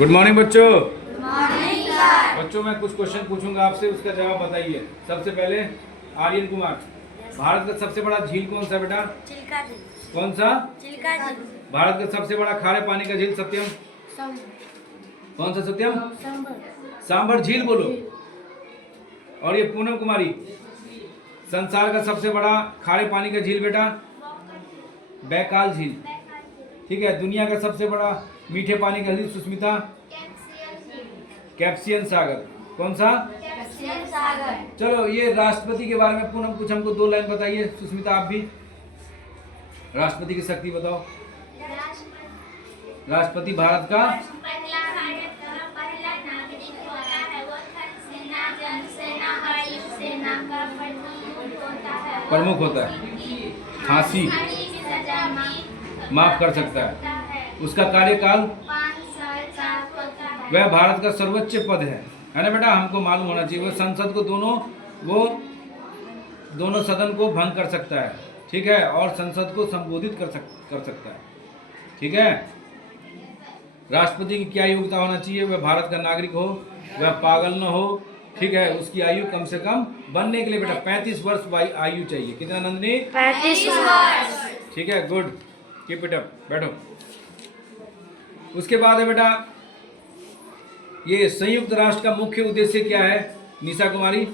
Good morning बच्चों। Morning sir. बच्चों मैं कुछ क्वेश्चन पूछूंगा आपसे, उसका जवाब बताइए। सबसे पहले आर्यन कुमार, भारत का सबसे बड़ा झील कौन सा बेटा? चिल्का झील। कौन सा? चिल्का झील। भारत का सबसे बड़ा खारे पानी का झील सत्यम? कौन सा सत्यम? सांबर झील बोलो। और ये पूनम कुमारी, संसार का सबसे बड़ा खारे पानी का झील बेटा? बैकाल झील। ठीक है। दुनिया का सबसे बड़ा मीठे पानी का झील सुष्मिता? कैप्सियन सागर। कौन सा? कैप्सियन सागर। चलो ये राष्ट्रपति के बारे में पूनम कुछ हमको 2 लाइन बताइए। सुष्मिता आप भी राष्ट्रपति की शक्ति बताओ। राष्ट्रपति भारत का पहला नागरिक होता है, वो थल सेना, जल सेना, वायु सेना का प्रमुख होता है। फांसी माफ कर सकता है। उसका कार्यकाल 5 साल होता है। वह भारत का सर्वोच्च पद है ना बेटा? हमको मालूम होना चाहिए। वो संसद को दोनों सदन को भंग कर सकता है। ठीक है। और संसद को संबोधित कर सकता है। ठीक है। राष्ट्रपति की क्या योग्यता होना चाहिए? वह भारत का नागरिक हो, वह पागल न हो। ठीक है। उसकी आयु कम से कम बनने के लिए बेटा 35 वर्ष आयु चाहिए। कितना नंदनी? 35 वर्ष। ठीक है। Good, keep it up. बैठो। उसके बाद है बेटा, ये संयुक्त राष्ट्र का मुख्य उद्देश्य क्या है? निशा कुमारी,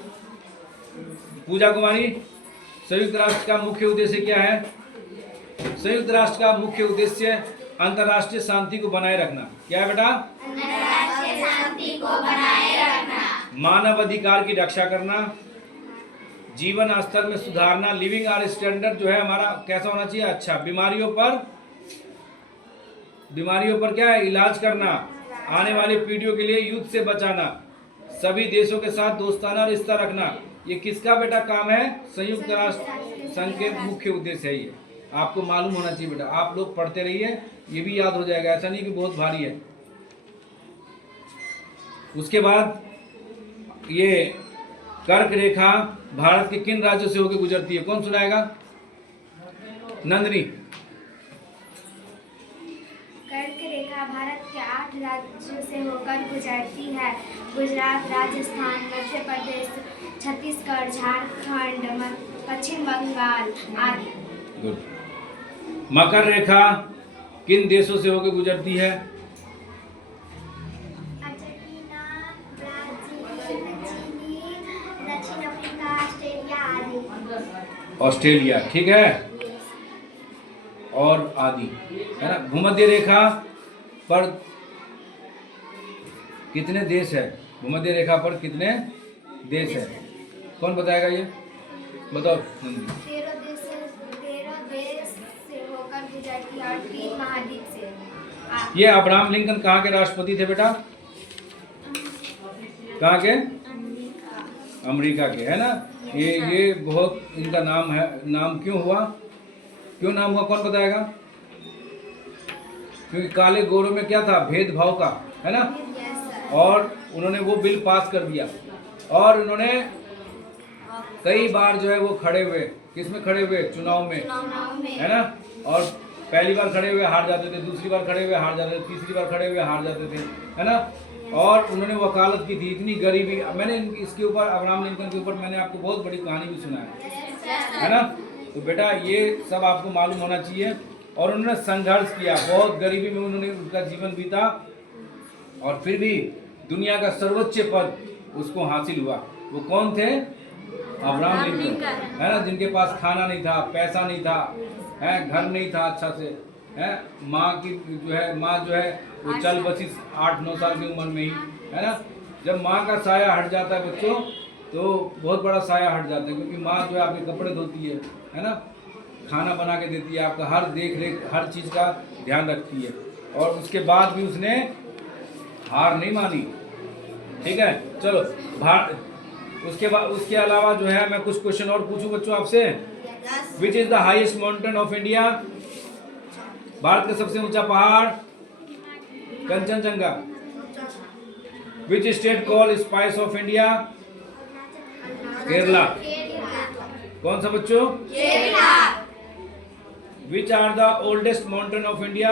पूजा कुमारी, संयुक्त राष्ट्र का मुख्य उद्देश्य क्या है? संयुक्त राष्ट्र का मुख्य उद्देश्य अंतर्राष्ट्रीय शांति को बनाए रखना। क्या है बेटा? अंतर्राष्ट्रीय शांति को बनाए रखना, मानव अधिकार की रक्षा करना, जीवन स्तर में सुधारना। लिविंग आर स्टैंडर्ड जो है हमारा कैसा होना चाहिए? अच्छा। बीमारियों पर क्या है? इलाज करना। आने वाली पीढ़ियों के लिए युद्ध से बचाना। सभी देशों के साथ दोस्ताना रिश्ता रखना। ये किसका बेटा काम है? संयुक्त राष्ट्र संघ के मुख्य उद्देश्य है ये। आपको मालूम होना चाहिए बेटा। आप लोग पढ़ते रहिए, ये भी याद हो जाएगा। ऐसा नहीं कि बहुत भारी है। उसके बाद ये कर्क रेखा भारत के किन राज्यों से होकर गुजरती है? कौन सुनाएगा? नंदनी। कर्क रेखा भारत के 8 राज्यों से होकर गुजरती है। गुजरात, राजस्थान, मध्य प्रदेश, छत्तीसगढ़, झारखंड, पश्चिम बंगाल आदि। गुड। मकर रेखा किन देशों से होकर गुजरती है? अर्जेंटीना, ब्राजील, चिली, दक्षिण अफ्रीका, ऑस्ट्रेलिया आदि। ऑस्ट्रेलिया। ठीक है। और आदि है ना। भूमध्य रेखा पर कितने देश है? भूमध्य रेखा पर कितने देश है? कौन बताएगा ये? बताओ नंदी। 13 देश से होकर गुजरती है और 3 महाद्वीप से। ये अब्राहम लिंकन कहाँ के राष्ट्रपति थे बेटा? कहाँ के? अमेरिका के, है ना। ये बहुत इनका नाम है। नाम क्यों हुआ? क्यों नाम हुआ? कौन बताएगा? क्योंकि काले गोरों में क्या था? भेदभाव का, है ना। और उन्होंने वो बिल पास कर दिया। और उन्होंने कई बार जो है वो खड़े हुए। किसमें खड़े हुए? चुनाव में, है ना। और पहली बार खड़े हुए हार जाते थे, दूसरी बार खड़े हुए हार जाते थे, तीसरी बार खड़े हुए हार जाते थे, है ना। और उन्होंने वकालत की थी। इतनी गरीबी, मैंने इसके ऊपर, अब्राहम लिंकन के ऊपर मैंने आपको बहुत बड़ी कहानी भी सुनाया है ना। तो बेटा ये सब आपको मालूम होना चाहिए। और उन्होंने संघर्ष किया, बहुत गरीबी में उन्होंने उनका जीवन बीता, और फिर भी दुनिया का सर्वोच्च पद उसको हासिल हुआ। वो कौन थे? अब्राहम लिंकन, है ना। जिनके पास खाना नहीं था, पैसा नहीं था, है, घर नहीं था अच्छा से, है। माँ जो है वो चल बसी 8-9 साल की उम्र में ही, है ना। जब माँ का साया हट जाता है बच्चों, तो बहुत बड़ा साया हट जाता है। क्योंकि माँ जो है आपके कपड़े धोती है ना, खाना बना के देती है, आपका हर देख रेख, हर चीज़ का ध्यान रखती है। और उसके बाद भी उसने हार नहीं मानी। ठीक है। चलो उसके अलावा जो है मैं कुछ क्वेश्चन और पूछूं बच्चों आपसे। Which is the highest mountain of India? भारत का सबसे ऊंचा पहाड़? Kanchenjunga. Which state call spice of India? Kerala. कौन सा बच्चों? Kerala. Which are the oldest mountain of India?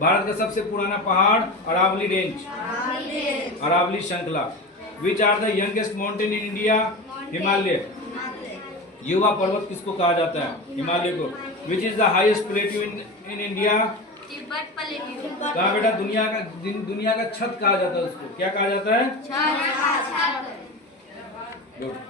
भारत का सबसे पुराना पहाड़ अरावली रेंज, अरावली श्रृंखला। Which are the youngest mountain in India? Himalaya. युवा पर्वत किसको कहा जाता है? हिमालय को। Which is the highest plateau in India? Tibet plateau. कहा बेटा? दुनिया का छत कहा जाता है उसको। क्या कहा जाता है? छत। गुड।